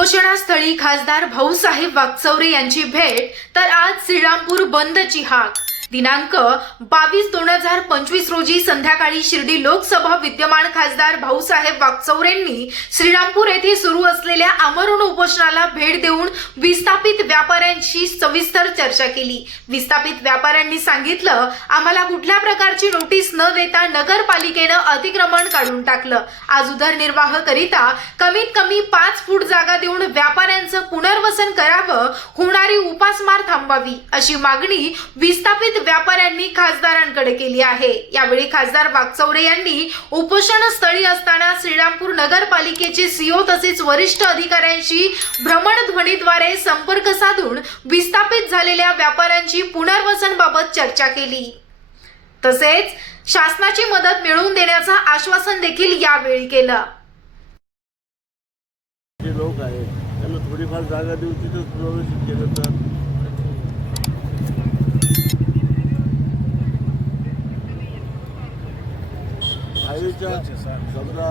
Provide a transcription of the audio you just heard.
उपोषणास्थळी खासदार भाऊसाहेब वागचौरे यांची भेट, तर आज श्रीरामपूर बंदची हाक। दिनांक 22/2025 रोजी संध्याकाळी शिर्डी लोकसभा विद्यमान खासदार भाऊसाहेब वागचौरेंनी श्रीरामपूर येथे सुरू असलेल्या आमरण उपोषणाला भेट देऊन विस्थापित व्यापाऱ्यांशी सविस्तर चर्चा केली। विस्थापित व्यापाऱ्यांनी सांगितलं, आम्हाला कुठल्या प्रकारची नोटीस न देता नगरपालिकेनं अतिक्रमण काढून टाकलं। आज उदरनिर्वाह करिता कमीत कमी 5 फूट जागा देऊन व्यापाऱ्यांचं पुनर्वसन करावं, होणारी उपासमार थांबवावी अशी मागणी विस्थापित व्यापाऱ्यांनी खासदारांकडे केली आहे। यावेळी खासदार वागचौरे यांनी उपोषणस्थळी असताना श्रीरामपूर नगरपालिकेचे सीओ तसेच वरिष्ठ अधिकाऱ्यांशी भ्रमणध्वनीद्वारे संपर्क साधून विस्थापित झालेल्या व्यापाऱ्यांची पुनर्वसनाबाबत चर्चा केली। तसेच शासनाची मदत मिळवून देण्याचं आश्वासन देखील यावेळी केलं। जे लोक आहेत त्यांना थोडीफार जागा देऊन तिथं प्रवेश केलं तर हायवेच्या समजा